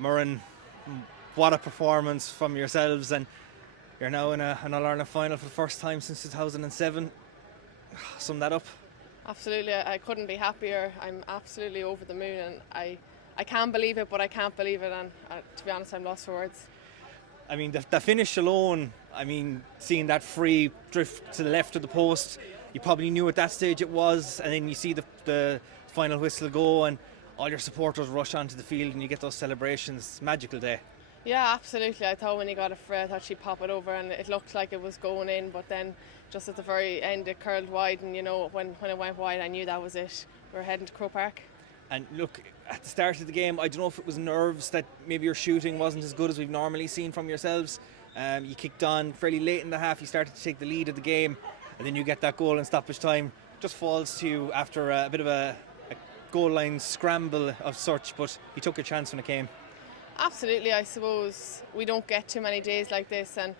Muireann, what a performance from yourselves, and you're now in an All-Ireland final for the first time since 2007. Sum that up. Absolutely, I couldn't be happier. I'm absolutely over the moon, and I can't believe it, but I can't believe it, and to be honest, I'm lost for words. I mean, the finish alone, I mean, seeing that free drift to the left of the post, you probably knew at that stage it was, and then you see the final whistle go, and all your supporters rush onto the field, and you get those celebrations. Magical day. Yeah, absolutely. I thought when he got it free, I thought she'd pop it over, and it looked like it was going in, but then just at the very end it curled wide, and when it went wide, I knew that was it. We were heading to Croke Park. And look, at the start of the game, I don't know if it was nerves that maybe your shooting wasn't as good as we've normally seen from yourselves. You kicked on fairly late in the half, you started to take the lead of the game, and then you get that goal in stoppage time. Just falls to you after a bit of a goal line scramble of such, but you took a chance when it came. Absolutely, I suppose we don't get too many days like this, and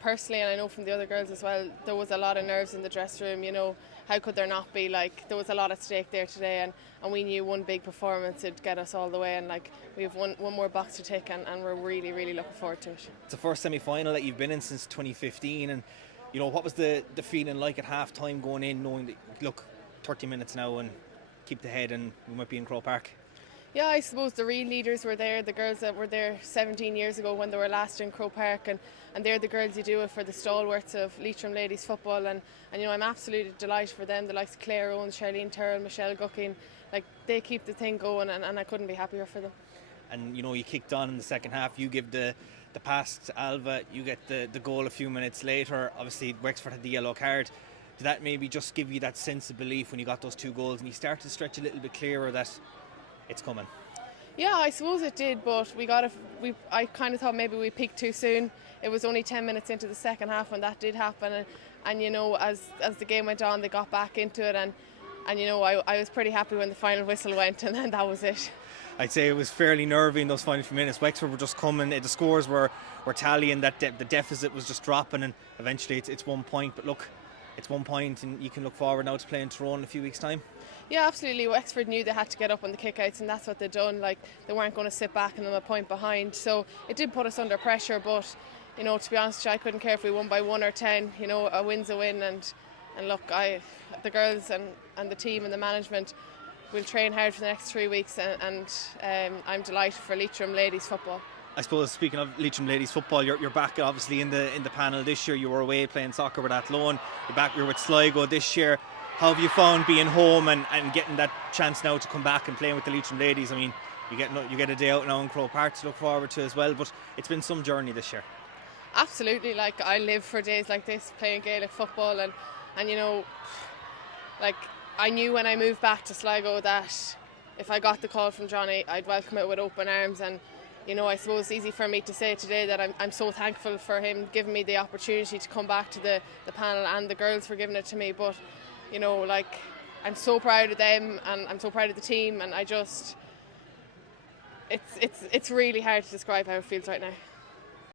personally, and I know from the other girls as well, there was a lot of nerves in the dressing room. How could there not be? There was a lot at stake there today, and we knew one big performance would get us all the way, and we have one more box to tick, and we're really, really looking forward to it. It's the first semi-final that you've been in since 2015, and what was the feeling like at half time going in, knowing that, look, 30 minutes now and keep the head and we might be in Croke Park? Yeah, I suppose the real leaders were there, the girls that were there 17 years ago when they were last in Croke Park, and they're the girls you do it for, the stalwarts of Leitrim ladies football, and I'm absolutely delighted for them, the likes of Claire Owens, Charlene Terrell, Michelle Gucking, they keep the thing going, and I couldn't be happier for them. And you kicked on in the second half, you give the pass to Alva, you get the goal a few minutes later. Obviously Wexford had the yellow card. Did that maybe just give you that sense of belief when you got those two goals and you started to stretch a little bit clearer that it's coming? Yeah, I suppose it did, but I kind of thought maybe we peaked too soon. It was only 10 minutes into the second half when that did happen, and as the game went on, they got back into it, and I was pretty happy when the final whistle went, and then that was it. I'd say it was fairly nervy in those final few minutes. Wexford were just coming, the scores were tallying, that the deficit was just dropping, and eventually it's 1 point. But look, it's 1 point, and you can look forward now to playing Tyrone in a few weeks' time. Yeah, absolutely. Wexford knew they had to get up on the kickouts, and that's what they'd done. They weren't going to sit back and them a point behind. So it did put us under pressure, but to be honest, I couldn't care if we won by 1 or 10. A win's a win, and look, the girls and the team and the management will train hard for the next 3 weeks, and I'm delighted for Leitrim ladies football. I suppose, speaking of Leitrim ladies football, you're back obviously in the panel this year. You were away playing soccer with Athlone. You're with Sligo this year. How have you found being home and getting that chance now to come back and playing with the Leitrim ladies? I mean, you get a day out now in Croke Park to look forward to as well, but it's been some journey this year. Absolutely, I live for days like this, playing Gaelic football, and I knew when I moved back to Sligo that if I got the call from Jonny, I'd welcome it with open arms, and I suppose it's easy for me to say today that I'm so thankful for him giving me the opportunity to come back to the panel, and the girls for giving it to me, but I'm so proud of them, and I'm so proud of the team, and it's really hard to describe how it feels right now.